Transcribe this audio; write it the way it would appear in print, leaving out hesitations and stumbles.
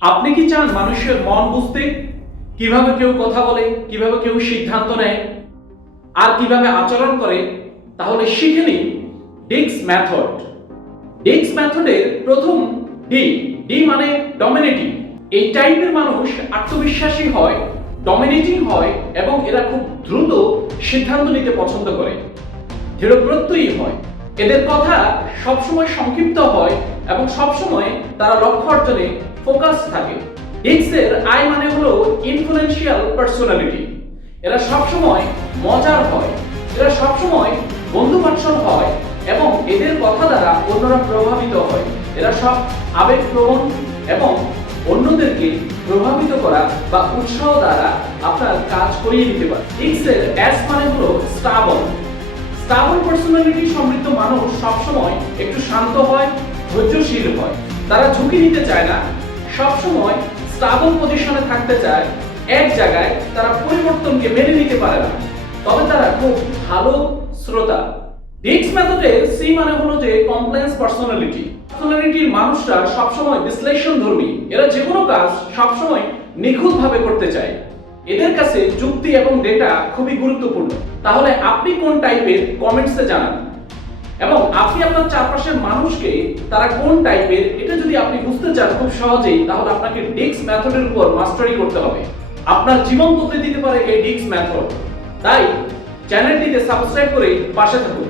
আপনি কি চান মানুষের মন বুঝতে, কিভাবে কেউ কথা বলে, কিভাবে কেউ সিদ্ধান্ত নেয় আর কিভাবে আচরণ করে? তাহলে শিখে নিন ডিকস মেথড। ডিকস মেথডের প্রথম ডি, ডি মানে ডমিনেটিং। এই টাইপের মানুষ আত্মবিশ্বাসী হয়, ডমিনেটিং হয় এবং এরা খুব দ্রুত সিদ্ধান্ত নিতে পছন্দ করে, দৃঢ়প্রত্যয়ী হয়। এদের কথা সবসময় সংক্ষিপ্ত হয় এবং সবসময় তারা লক্ষ্য অর্জনে ফোকাস থাকে। ডিক্সের আই মানে হলো ইনফ্লুয়েন্সিয়াল পার্সোনালিটি। এরা সবসময় মজার হয়, এরা সবসময় বন্ধুবান্ধব হয় এবং এদের কথা দ্বারা অন্যরা প্রভাবিত হয়। এরা সব আবেগপ্রবণ এবং অন্যদেরকে প্রভাবিত করা বা উৎসাহ দ্বারা আপনার কাজ করিয়ে দিতে পারে। ডিক্সের এস মানে হলো স্টাবল। স্টাবল পার্সোনালিটি সমৃদ্ধ মানুষ সবসময় একটু শান্ত হয়, ধৈর্যশীল হয়। তারা ঝুঁকি নিতে চায় না, সবসময় স্টাবল পজিশনে থাকতে চায় এক জায়গায়। তারা পরিবর্তনকে মেনে নিতে পারে না, তবে তারা খুব ভালো শ্রোতা। ডিক্স মেথডের সি মানে হলো যে কমপ্লেক্স পার্সোনালিটি। পার্সোনালিটির মানুষরা সবসময় বিশ্লেষণধর্মী। এরা যে কোনো কাজ সবসময় নিখুঁতভাবে করতে চায়। এদের কাছে যুক্তি এবং ডেটা খুবই গুরুত্বপূর্ণ। তাহলে আপনি কোন টাইপের, কমেন্টসে জানান। এবং আপনি আপনার চারপাশের মানুষকে তারা কোন টাইপের এটা যদি আপনি বুঝতে চান খুব সহজেই, তাহলে আপনাকে ডিক্স মেথডের উপর মাস্টারি করতে হবে। আপনার জীবন বদলে দিতে পারে এই ডিক্স মেথড। তাই চ্যানেলটিকে সাবস্ক্রাইব করে পাশে থাকুন।